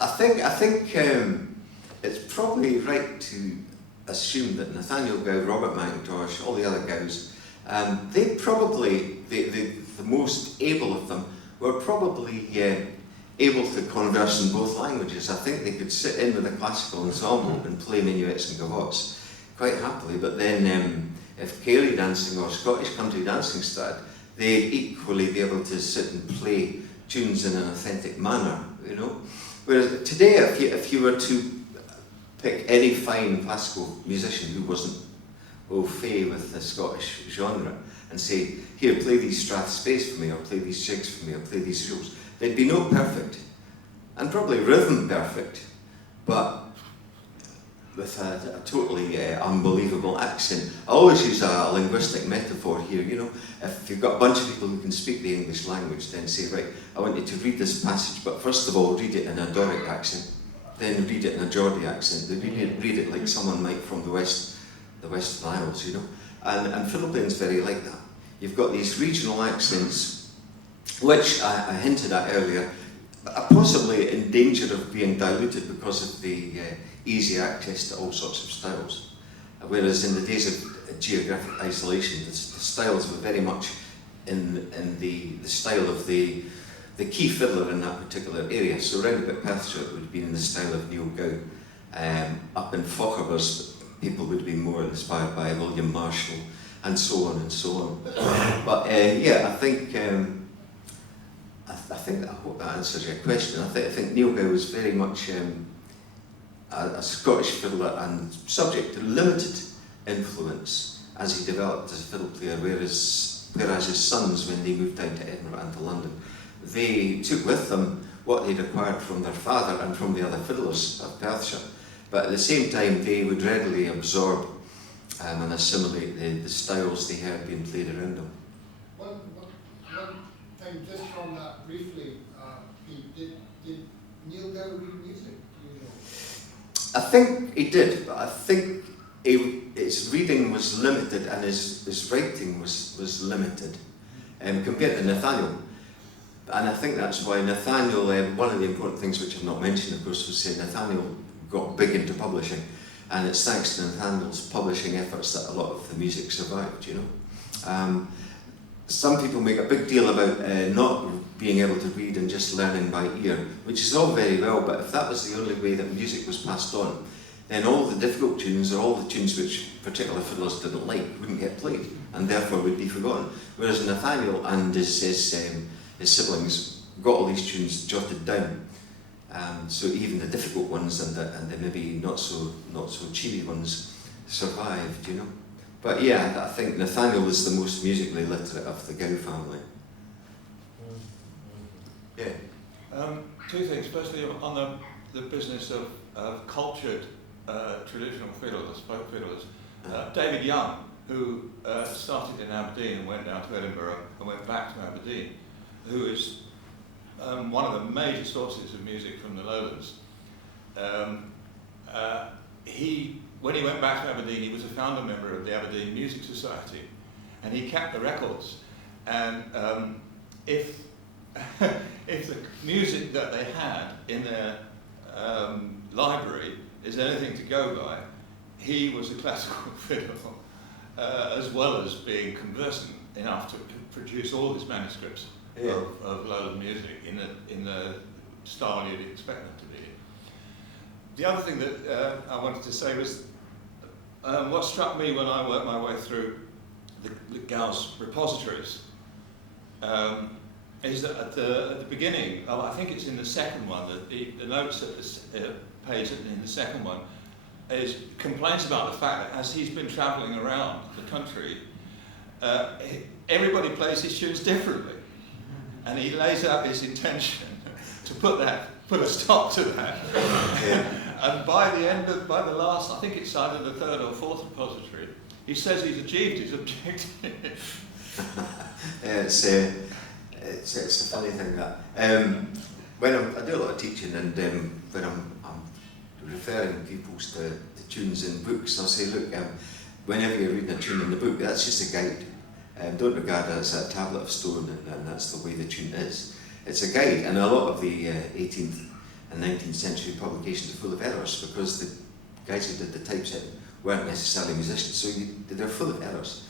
I think it's probably right to assume that Nathaniel Gow, Robert McIntosh, all the other Gows, they probably, the most able of them, were probably able to converse in both languages. I think they could sit in with a classical ensemble and play minuets and gavottes quite happily, but then if Gaelic dancing or Scottish country dancing started, they'd equally be able to sit and play tunes in an authentic manner, you know. Whereas today, if you were to pick any fine classical musician who wasn't au fait with the Scottish genre and say, here, play these strathspeys for me, or play these jigs for me, or play these reels, they'd be not perfect, and probably rhythm perfect, but with a totally unbelievable accent. I always use a linguistic metaphor here, you know. If you've got a bunch of people who can speak the English language, then say, right, I want you to read this passage, but first of all, read it in a Doric accent, then read it in a Geordie accent, then read it like someone might from the West Isles, you know. And Philippines very like that. You've got these regional accents, which I hinted at earlier, are possibly in danger of being diluted because of the easy access to all sorts of styles. Whereas in the days of geographic isolation, the styles were very much in the style of the key fiddler in that particular area. So around about Perthshire it would have been in the style of Neil Gow. Up in Fochabers, people would be more inspired by William Marshall, and so on and so on. But yeah, I hope that answers your question. I think Neil Gow was very much a Scottish fiddler and subject to limited influence as he developed as a fiddle player, whereas his sons, when they moved down to Edinburgh and to London, they took with them what they'd acquired from their father and from the other fiddlers of Perthshire. But at the same time, they would readily absorb and assimilate the styles they heard being played around them. One thing just from that briefly, did Neil Gow read music? Do you know? I think he did, but I think his reading was limited and his writing was limited compared to Nathaniel. And I think that's why Nathaniel, one of the important things which I've not mentioned, of course, was saying Nathaniel got big into publishing, and it's thanks to Nathaniel's publishing efforts that a lot of the music survived, you know. Some people make a big deal about not being able to read and just learning by ear, which is all very well, but if that was the only way that music was passed on, then all the difficult tunes or all the tunes which particular fiddlers didn't like wouldn't get played, and therefore would be forgotten. Whereas Nathaniel and his siblings got all these tunes jotted down. So even the difficult ones and the maybe not so cheery ones survived, you know. But yeah, I think Nathaniel is the most musically literate of the Gow family. Yeah. Two things. Firstly, on the business of cultured traditional fiddlers, folk fiddlers, David Young, who started in Aberdeen and went down to Edinburgh and went back to Aberdeen, who is one of the major sources of music from the Lowlands. When he went back to Aberdeen, he was a founder member of the Aberdeen Music Society, and he kept the records. And if the music that they had in their library is anything to go by, he was a classical fiddler, as well as being conversant enough to produce all his manuscripts of Lowland music in the style you'd expect them to be. The other thing that I wanted to say was what struck me when I worked my way through the Gow's repositories is that at the beginning, I think it's in the second one, the notes at this page in the second one, is complaints about the fact that as he's been travelling around the country, everybody plays his tunes differently. And he lays out his intention to put a stop to that. And by the last, I think it's either the third or fourth repository, he says he's achieved his objective. It's a funny thing that when I do a lot of teaching, and when I'm referring people to tunes in books, I'll say, look, whenever you're reading a tune in the book, that's just a guide. Don't regard it as a tablet of stone and that's the way the tune is. It's a guide, and a lot of the 18th and 19th century publications are full of errors because the guys who did the typesetting weren't necessarily musicians, so they're full of errors.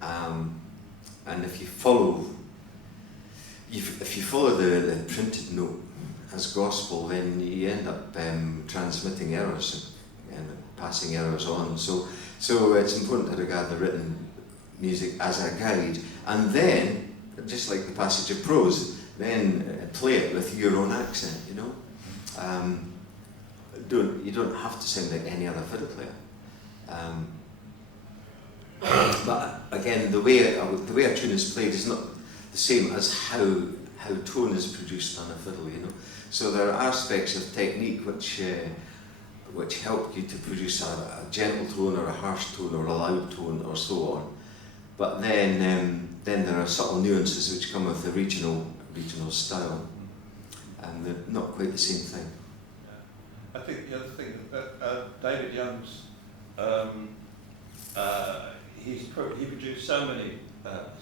And if you follow the printed note as gospel, then you end up transmitting errors and passing errors on. So it's important to regard the written music as a guide, and then, just like the passage of prose, then play it with your own accent. You know, you don't have to sound like any other fiddle player. But again, the way a tune is played is not the same as how tone is produced on a fiddle. You know, so there are aspects of technique which help you to produce a gentle tone or a harsh tone or a loud tone or so on. But then there are subtle nuances which come with the regional style, and they're not quite the same thing. Yeah. I think the other thing that David Young's he produced so many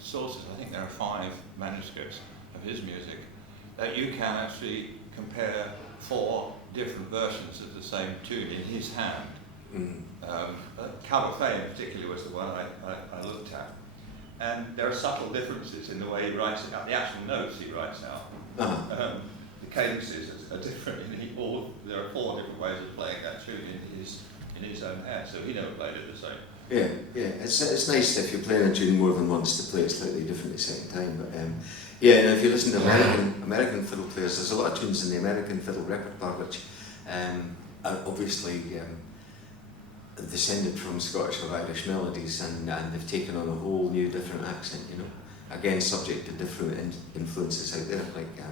sources. I think there are 5 manuscripts of his music that you can actually compare 4 different versions of the same tune in his hand. Calvert particularly was the one I looked at. And there are subtle differences in the way he writes it out. The actual notes he writes out. The cadences are different. There are 4 different ways of playing that tune in his own hand, so he never played it the same. Yeah. It's nice if you're playing a tune more than once to play it slightly different the second time. But and if you listen to American fiddle players, there's a lot of tunes in the American fiddle repertoire which are obviously descended from Scottish or Irish melodies, and they've taken on a whole new different accent, you know. Again, subject to different influences out there, like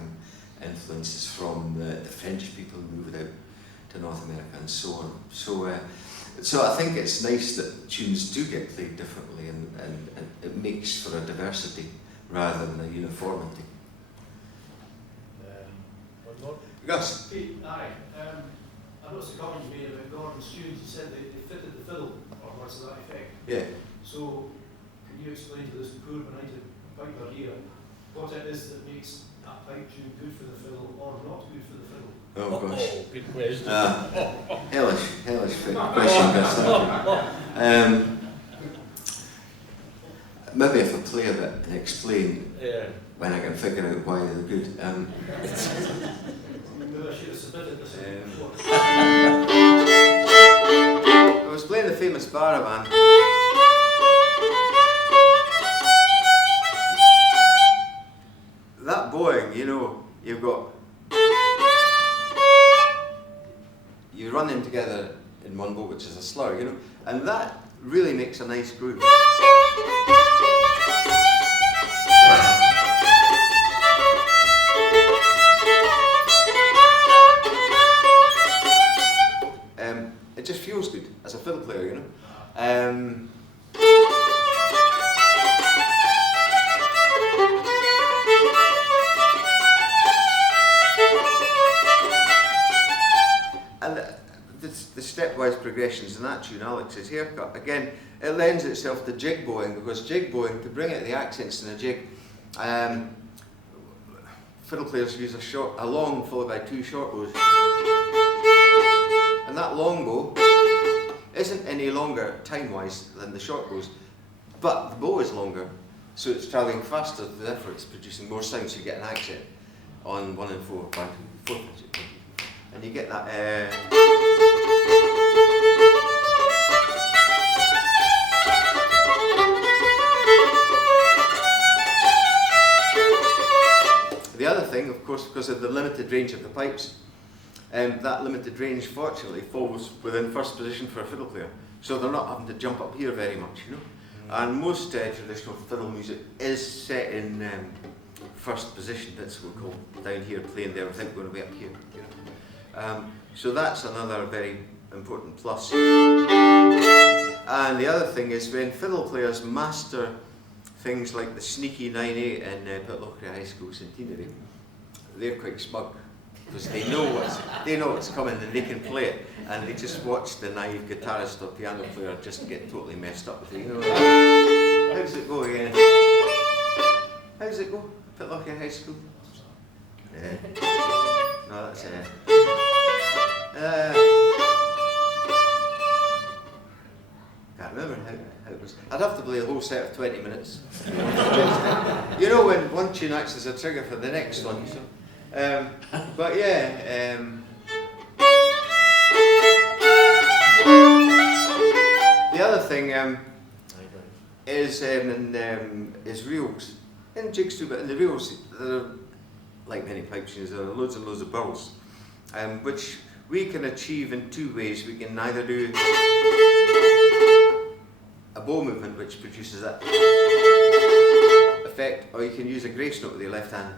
influences from the French people who moved out to North America and so on. So I think it's nice that tunes do get played differently, and it makes for a diversity rather than a uniformity. One more? Gus? Aye. I noticed a comment you made about Gordon's tunes. You said they fitted the fiddle, or words to that effect. Yeah. So, can you explain to this poor benighted piper here what it is that makes a pipe tune good for the fiddle or not good for the fiddle? Oh gosh. Oh, good question. Hellish question, Gus. Maybe if I play a bit and explain when I can figure out why they're good. Maybe I should have submitted this before. I was playing the famous Baraban. That bowing, you know, you've got, you run them together in one bow, which is a slur, you know, and that really makes a nice groove. It just feels good as a fiddle player, you know. And the stepwise progressions in that tune, Alex's haircut, again, it lends itself to jig bowing, because jig bowing, to bring out the accents in a jig, fiddle players use a long followed by 2 short bows. And that long bow isn't any longer time-wise than the short bows, but the bow is longer, so it's travelling faster, therefore it's producing more sound, so you get an accent on 1 and 4, 1, 2, 4, and you get that. The other thing, of course, because of the limited range of the pipes, that limited range, fortunately, falls within first position for a fiddle player. So they're not having to jump up here very much, you know. And most traditional fiddle music is set in first position, that's what we call down here, playing there without going to be up here. You know. So that's another very important plus. And the other thing is when fiddle players master things like the sneaky 9/8 in Pitlochry High School centenary, they're quite smug, because they know what's coming and they can play it, and they just watch the naive guitarist or piano player just get totally messed up with it. You know, how's it go again? How's it go? Pitlochry High School? No, that's I'd have to play the whole set of 20 minutes. You know when one tune acts as a trigger for the next one. So. But yeah. The other thing is reels. In jigs too, but in the reels, there are, like many pipe tunes, there are loads and loads of burls, which we can achieve in two ways. We can either do a bow movement, which produces that effect, or you can use a grace note with your left hand.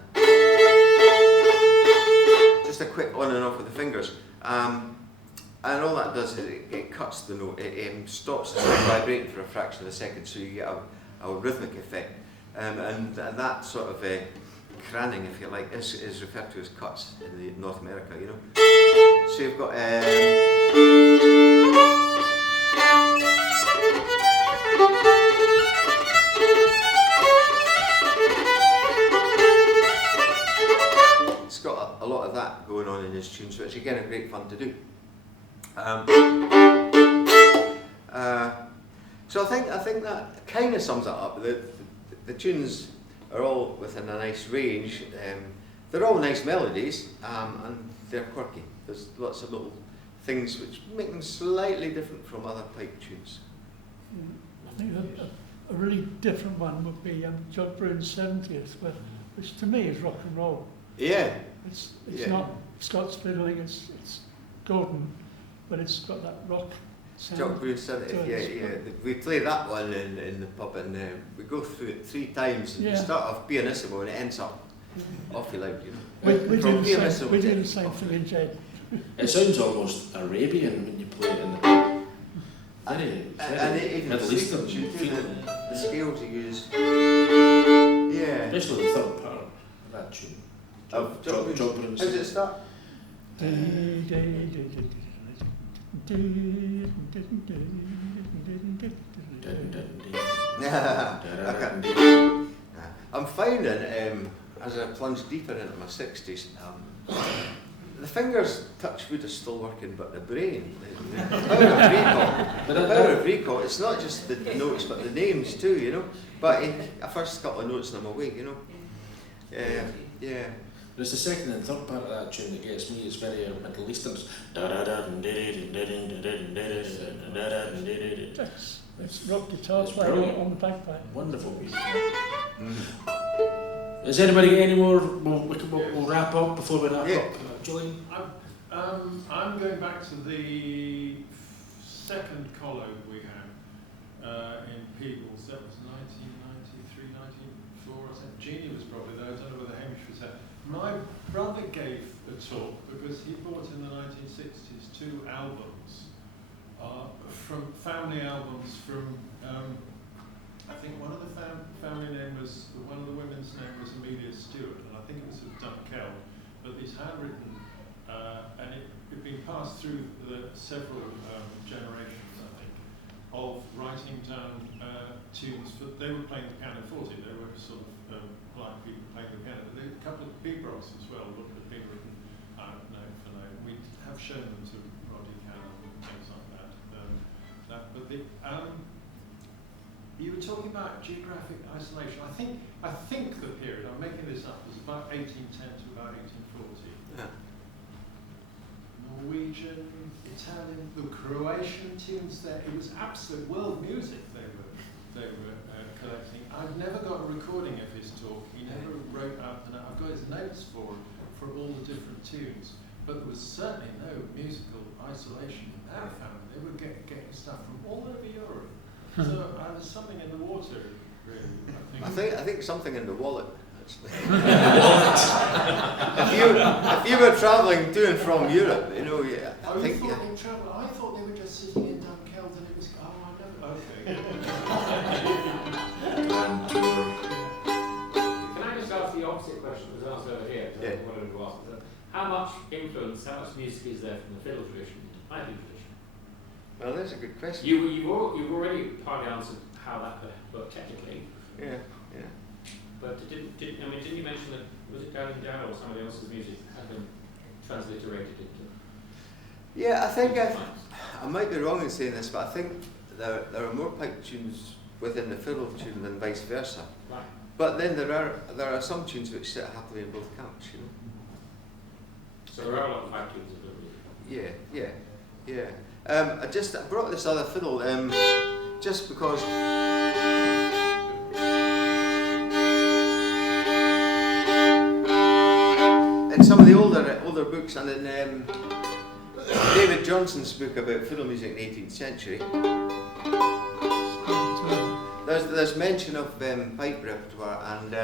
Just a quick on and off with the fingers. And all that does is it cuts the note, it stops the note vibrating for a fraction of a second, so you get a rhythmic effect. And that sort of craning, if you like, is referred to as cuts in North America, you know. So you've got it's got a lot of that going on in his tunes, which again are great fun to do. So I think that kind of sums it up. The tunes are all within a nice range. They're all nice melodies, and they're quirky. There's lots of little things which make them slightly different from other pipe tunes. I think a really different one would be John Brown's 70th, which to me is rock and roll. Yeah. It's not Scots fiddling, it's Gordon, but it's got that rock sound. John Brown's 70th, yeah. We play that one in the pub, and we go through it 3 times, and we start off pianissimo and it ends up awfully loud, you know. We do the same thing in Jed. It sounds almost Arabian when you play it in the pub. And even Middle Eastern, the scales you use. Yeah. Especially the third part of that tune. Of John Brown's. Brown's. How does it start? I'm finding, as I plunge deeper into my 60s, the fingers, touch wood, are still working, but the brain, the power of recall, it's not just the notes, but the names too, you know. But a first couple of notes and I'm awake, you know. Yeah. There's the second and third part of that tune that gets me. It's very Middle Eastern. It's rock guitar playing on the bagpipe. Wonderful music. Has anybody got any more? We'll wrap up before we wrap up. Julian? I'm going back to the second collogue we had in Peebles. That was 1993, 1994, I think. Jeannie was probably there. I don't know whether Hamish was there. My brother gave a talk because he bought in the 1960s 2 albums, from family albums from, I think one of the family name was, one of the women's name was Amelia Stewart, and I think it was of Dunkeld, but these handwritten, and it had been passed through the several generations, I think, of writing down tunes. But they were playing the pianoforte, they were sort of blind people playing the piano. There were a couple of big rocks as well that had been written note for note. We have shown them to Roddy Cannon and things like that. But you were talking about geographic isolation. I think the period, I'm making this up, was about 1810 to about 1840. Yeah. Norwegian, Italian, the Croatian tunes there. It was absolute world music they were collecting. I've never got a recording of his talk. He never wrote out the note. I've got his notes for all the different tunes, but there was certainly no musical isolation in that family. They were getting stuff from all over Europe. So there's something in the water, really. I think something in the wallet. If you were travelling to and from Europe, you know, I thought they were just sitting in Dunkeld and it was. I never. Okay. Can I just ask the opposite question that was asked over here? Yeah. I wanted to ask. How much influence, how much music is there from the fiddle tradition to the piping tradition? Well, that's a good question. You've already partly answered how that worked technically. Yeah. But didn't you mention that, was it Darren Darrow or somebody else's music had been transliterated into? Yeah, I think I might be wrong in saying this, but I think there are more pipe tunes within the fiddle tune than vice versa. Right. But then there are some tunes which sit happily in both camps, you know. So there are a lot of pipe tunes in it. Yeah. I brought this other fiddle just because in some of the older books, and in David Johnson's book about fiddle music in the 18th century, there's mention of pipe repertoire and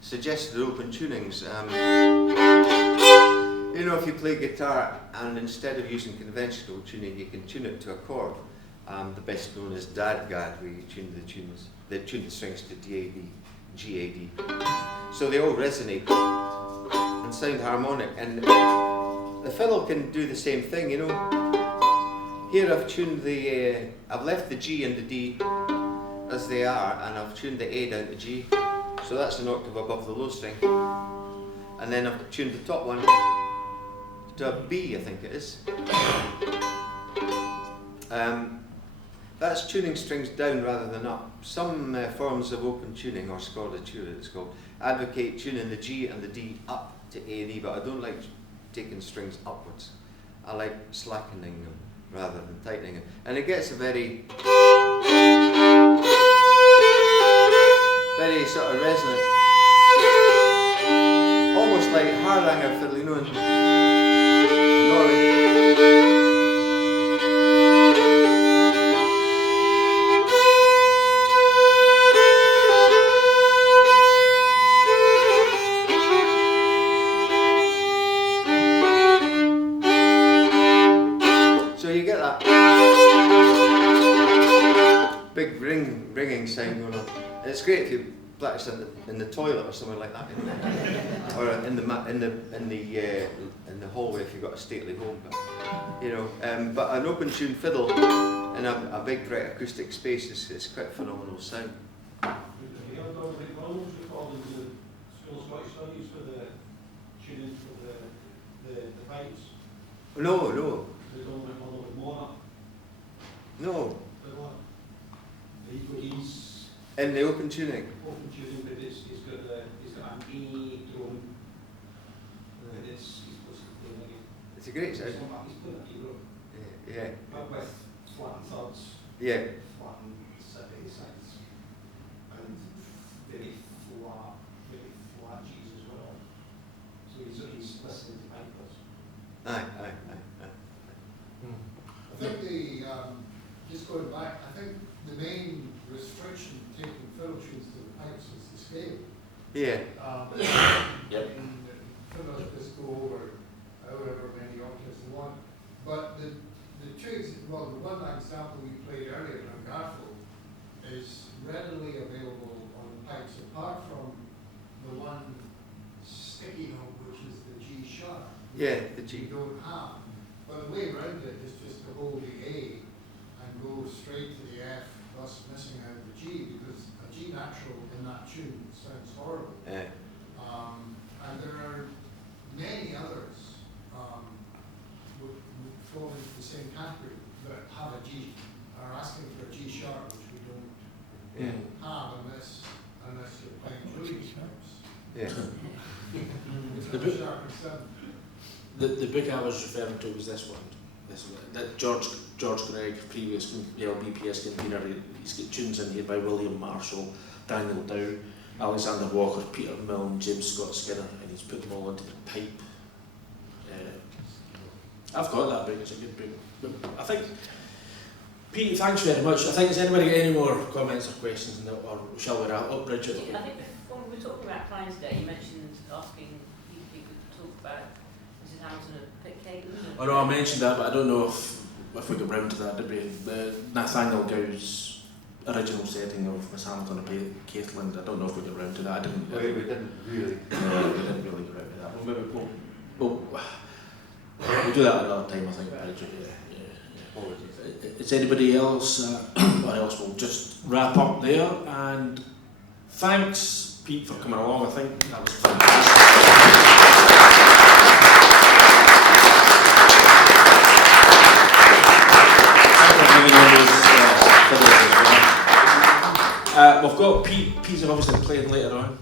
suggested open tunings. You know, if you play guitar and instead of using conventional tuning, you can tune it to a chord. The best known as dadgad, where you tune the strings to D-A-D, G-A-D. So they all resonate and sound harmonic. And the fiddle can do the same thing, you know. Here I've tuned I've left the G and the D as they are, and I've tuned the A down to G. So that's an octave above the low string. And then I've tuned the top one to a B, I think it is. That's tuning strings down rather than up. Some forms of open tuning, or scordatura it's called, advocate tuning the G and the D up to A and E, but I don't like taking strings upwards. I like slackening them rather than tightening them. And it gets a very sort of resonant, almost like Hardanger fiddle, you know, in Norway. So you get that big ringing sound going on. And it's great if you practice in the toilet or somewhere like that, you know? Or in the hallway if you've got a stately home. But, you know, but an open tune fiddle in a big bright acoustic space is quite a phenomenal sound. Have you ever done the Collogue recording the School of Scottish Studies for the tuning for the pipes? No. They don't recall it more. No. He's In the open tuning. open tuning, but he's got an E drone. He's supposed to play again. It's a great He's sound. playing a E drone. Yeah. But with flattened thirds, Yeah. flattened sides, and very flat G's as well. So he's listening to pipers. Aye. I think just going back, I think the main restriction taking fiddle tunes to the pipes is the scale. Yeah. Yep. And fiddlers just go over however many octaves they want. But the one example we played earlier on Garfield is readily available on the pipes, apart from the one sticky note, which is the G sharp. Yeah, the You G. don't have. But the way around it is just to hold the A and go straight to the F, thus missing out the G, because a G natural in that tune sounds horrible. Yeah. And there are many others would fall into the same category that have a G, are asking for a G sharp, which we don't have unless you're playing Julius pipes. Yeah. Which The are book- sharp and seven. The book I was referring to was this one. That George Gregg, previous LBPS convener, he's got tunes in here by William Marshall, Daniel Dow, Alexander Walker, Peter Milne, James Scott Skinner, and he's put them all into the pipe. I've got that book, it's a good book. But I think, Pete, thanks very much. I think, has anybody got any more comments or questions, or shall we wrap up, Bridget? I think when we were talking about Clines Day, you mentioned asking people to talk about Mrs. Hamilton at Pitcairn. Oh no, I mentioned that, but I don't know if we got round to that, did we? Nathaniel Gow's original setting of Miss Hamilton of Caitland, I don't know if we got round to that. I didn't. We didn't really. No, we didn't really get round to that. We'll do that another time, I think. Is anybody else, or else we'll just wrap up there, and thanks Pete for coming along. I think that was fantastic. We've got Pete's obviously playing later on.